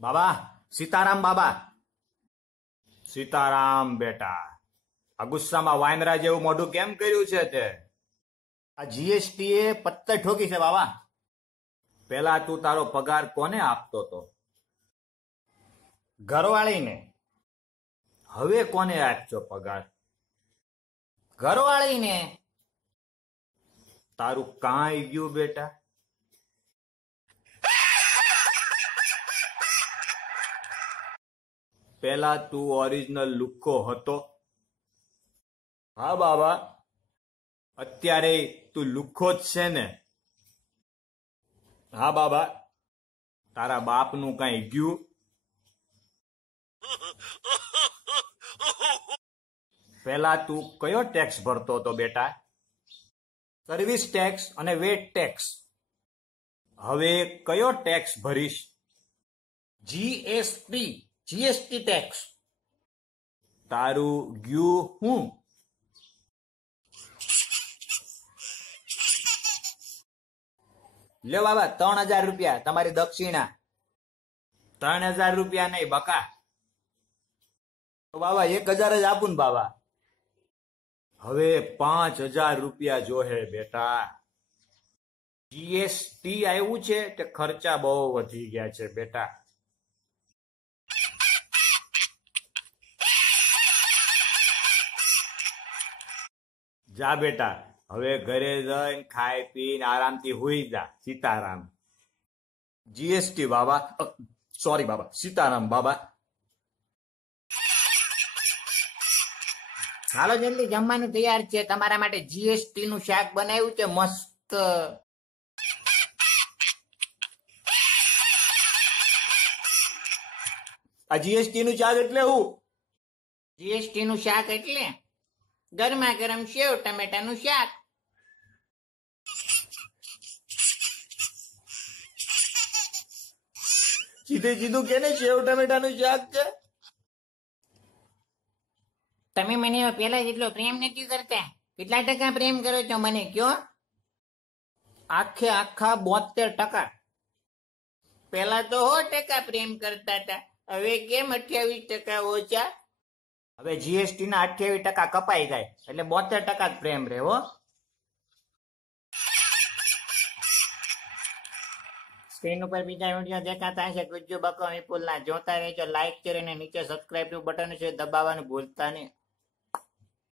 બાબા, સીતારામ બાબા. સીતારામ બેટા. આ ગુસ્સામાં વાંદરા જેવું મોઢું કેમ કર્યું છે તે? આ જીએસટી એ પત્તર ઠોકી છે બાબા. પેલા તું તારો પગાર કોને આપતો તો? ઘરવાળીને. હવે કોને આપજો પગાર? ઘરવાળીને. તારું કાંઈ ગયું બેટા? પેલા તું ઓરિજિનલ લુખ્ખો હતો? હા બાબા. અત્યારે તું લુખ્ખો જ છે ને? હા બાબા. તારા બાપનું કાંઈ ગયું? પેલા તું કયો ટેક્સ ભરતો હતો બેટા? સર્વિસ ટેક્સ અને વેટ ટેક્સ. હવે કયો ટેક્સ ભરીશ? GST tax. તારું ગયું હું? લ્યો બાબા, 3000 રૂપિયા તમારી દક્ષિણા. 3000 રૂપિયા નહીં બકા. તો બાબા 1000 જ આપું ને બાબા. હવે 5000 રૂપિયા જોહે બેટા. જીએસટી આવ્યું છે તે ખર્ચા બહુ વધી ગયા છે બેટા. જા બેટા, હવે ઘરે જઈને ખાઈ પીને આરામથી હુઈ જા. સીતારામ. જીએસટી બાબા. સોરી બાબા, સીતારામ બાબા. હાલો જલ્દી, જમવાનું તૈયાર છે. તમારા માટે જીએસટી નું શાક બનાવ્યું છે મસ્ત. આ જીએસટી નું શાક એટલે હું? જીએસટી નું શાક એટલે ગરમા ગરમ સેવ ટમેટાનું શાક. સીધું કેને સેવ ટમેટાનું શાક છે? તમે મને પેલા જેટલો પ્રેમ નથી કરતા. કેટલા ટકા પ્રેમ કરો છો મને કયો? આખા 72%. પેલા તો 100% પ્રેમ કરતા હતા, હવે કેમ 28% ઓછા? હવે જીએસટી ના 28% કપાઈ જાય એટલે 72% જ પ્રેમ રહે હો. સ્ક્રીન ઉપર બીજા વિડીયો દેખાતા હશે. ગુજ્જુ બકો વિપુલ ના જોતા રહેજો. લાઈક શેર અને નીચે સબસ્ક્રાઇબ નું બટન છે દબાવવાનું ભૂલતા નહીં.